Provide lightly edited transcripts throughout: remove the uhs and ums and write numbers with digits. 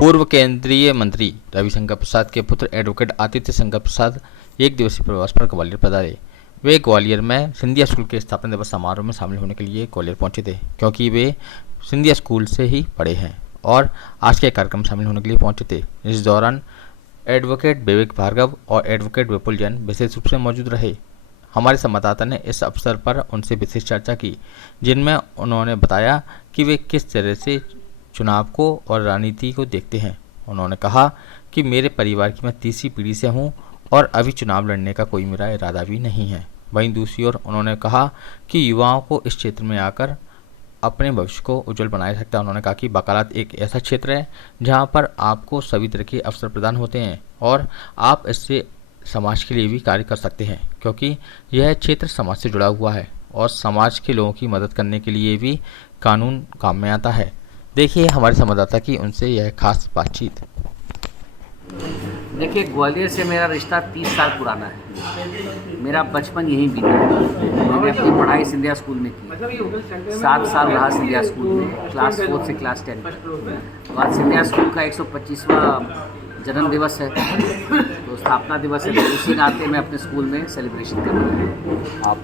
पूर्व केंद्रीय मंत्री रविशंकर प्रसाद के पुत्र एडवोकेट आदित्य शंकर प्रसाद एक दिवसीय प्रवास पर ग्वालियर पधारे। वे ग्वालियर में सिंधिया स्कूल के स्थापना दिवस समारोह में शामिल होने के लिए ग्वालियर पहुंचे थे, क्योंकि वे सिंधिया स्कूल से ही पढ़े हैं और आज के कार्यक्रम में शामिल होने के लिए पहुंचे थे। इस दौरान एडवोकेट विवेक भार्गव और एडवोकेट विपुल जैन विशेष रूप से मौजूद रहे। हमारे संवाददाता ने इस अवसर पर उनसे विशेष चर्चा की, जिनमें उन्होंने बताया कि वे किस तरह से चुनाव को और राजनीति को देखते हैं। उन्होंने कहा कि मेरे परिवार की मैं तीसरी पीढ़ी से हूं और अभी चुनाव लड़ने का कोई मेरा इरादा भी नहीं है। वहीं दूसरी ओर उन्होंने कहा कि युवाओं को इस क्षेत्र में आकर अपने भविष्य को उज्जवल बनाया सकता है। उन्होंने कहा कि वकालत एक ऐसा क्षेत्र है जहां पर आपको सभी तरह के अवसर प्रदान होते हैं और आप इससे समाज के लिए भी कार्य कर सकते हैं, क्योंकि यह क्षेत्र समाज से जुड़ा हुआ है और समाज के लोगों की मदद करने के लिए भी कानून काम में आता है। देखिए हमारे संवाददाता की उनसे यह खास बातचीत। देखिए, ग्वालियर से मेरा रिश्ता 30 साल पुराना है। मेरा बचपन यहीं बीता। मैंने अपनी पढ़ाई सिंधिया स्कूल में की। 7 साल रहा सिंधिया स्कूल में, क्लास 4 से क्लास 10 तक। आज सिंधिया स्कूल का 125वां जन्म दिवस है, तो स्थापना दिवस है, तो उसी नाते मैं अपने स्कूल में सेलिब्रेशन कर रहा हूँ। आप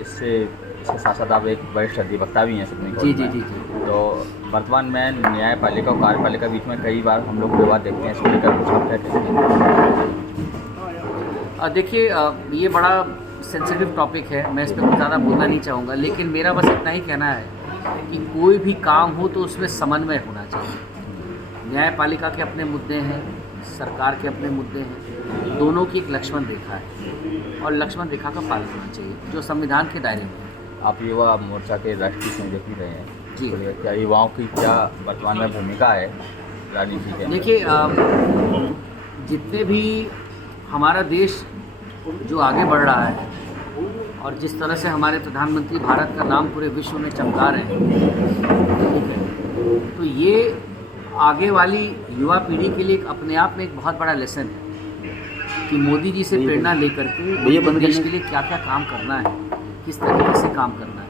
इसके साथ साथ आप एक वरिष्ठ अधिवक्ता भी हैं सुप्रीम कोर्ट जी। तो वर्तमान में न्यायपालिका और कार्यपालिका के बीच में कई बार हम लोग विवाद देखते हैं, इसको लेकर कुछ आप कहते हैं? देखिए, ये बड़ा सेंसिटिव टॉपिक है, मैं इस पर कुछ ज़्यादा बोलना नहीं चाहूँगा, लेकिन मेरा बस इतना ही कहना है कि कोई भी काम हो तो उसमें समन्वय होना चाहिए। न्यायपालिका के अपने मुद्दे हैं, सरकार के अपने मुद्दे हैं, दोनों की एक लक्ष्मण रेखा है और लक्ष्मण रेखा का पालन होना चाहिए जो संविधान के दायरे में है। आप युवा मोर्चा के राष्ट्रीय संयोजक भी रहे हैं जी। तो क्या युवाओं की क्या वर्तमान में भूमिका है राजनीति के? देखिए, जितने भी हमारा देश जो आगे बढ़ रहा है और जिस तरह से हमारे प्रधानमंत्री भारत का नाम पूरे विश्व में चमका रहे हैं, तो ये आगे वाली युवा पीढ़ी के लिए अपने आप में एक बहुत बड़ा लेसन है कि मोदी जी से प्रेरणा लेकर के देश के लिए क्या क्या काम करना है, किस तरीके से काम करना है,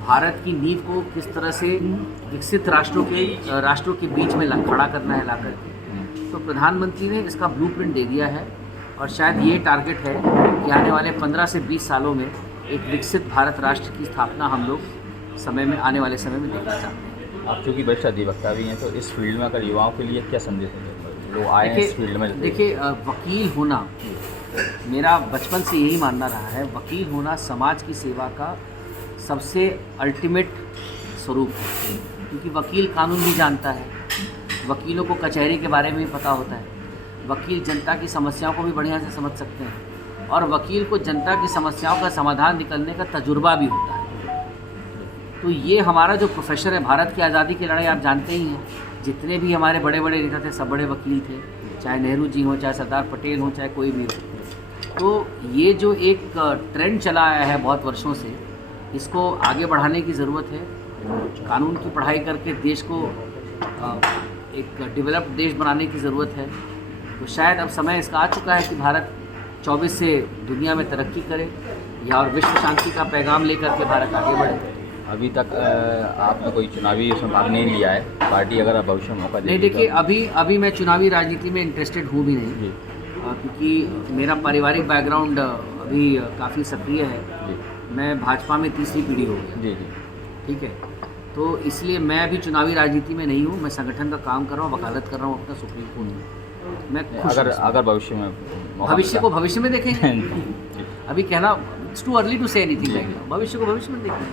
भारत की नींव को किस तरह से विकसित राष्ट्रों के बीच में खड़ा करना है ला करके। तो प्रधानमंत्री ने इसका ब्लूप्रिंट दे दिया है और शायद ये टारगेट है कि आने वाले 15 से 20 सालों में एक विकसित भारत राष्ट्र की स्थापना हम लोग आने वाले समय में देखना चाहते हैं। आप चूँकि वरिष्ठ अधिवक्ता भी हैं, तो इस फील्ड में अगर युवाओं के लिए क्या संदेश है लोग आए हैं इस फील्ड में? देखिए, वकील होना मेरा बचपन से यही मानना रहा है, वकील होना समाज की सेवा का सबसे अल्टीमेट स्वरूप है, क्योंकि वकील कानून भी जानता है, वकीलों को कचहरी के बारे में भी पता होता है, वकील जनता की समस्याओं को भी बढ़िया से समझ सकते हैं और वकील को जनता की समस्याओं का समाधान निकलने का तजुर्बा भी होता है। तो ये हमारा जो प्रोफेशन है, भारत की आज़ादी की लड़ाई आप जानते ही हैं, जितने भी हमारे बड़े बड़े नेता थे सब बड़े वकील थे, चाहे नेहरू जी हों, चाहे सरदार पटेल हों, चाहे कोई भी हो। तो ये जो एक ट्रेंड चला आया है बहुत वर्षों से, इसको आगे बढ़ाने की ज़रूरत है। कानून की पढ़ाई करके देश को एक डेवलप्ड देश बनाने की ज़रूरत है। तो शायद अब समय इसका आ चुका है कि भारत 24 से दुनिया में तरक्की करे या और विश्व शांति का पैगाम लेकर के भारत आगे बढ़े। अभी तक आपने कोई चुनावी उसमें भाग नहीं लिया है, पार्टी अगर भविष्य में मौका दे? नहीं, देखिए, अभी मैं चुनावी राजनीति में इंटरेस्टेड हूँ भी नहीं, क्योंकि मेरा पारिवारिक बैकग्राउंड अभी काफ़ी सक्रिय है। मैं भाजपा में तीसरी पीढ़ी हो गया। जी। ठीक है, तो इसलिए मैं अभी चुनावी राजनीति में नहीं हूँ। मैं संगठन का काम कर रहा हूँ, वकालत कर रहा हूँ अपना सुप्रीम कोर्ट में। मैं अगर भविष्य में भविष्य में देखेंगे। अभी कहना it's too early to say anything, भविष्य को भविष्य में देखेंगे।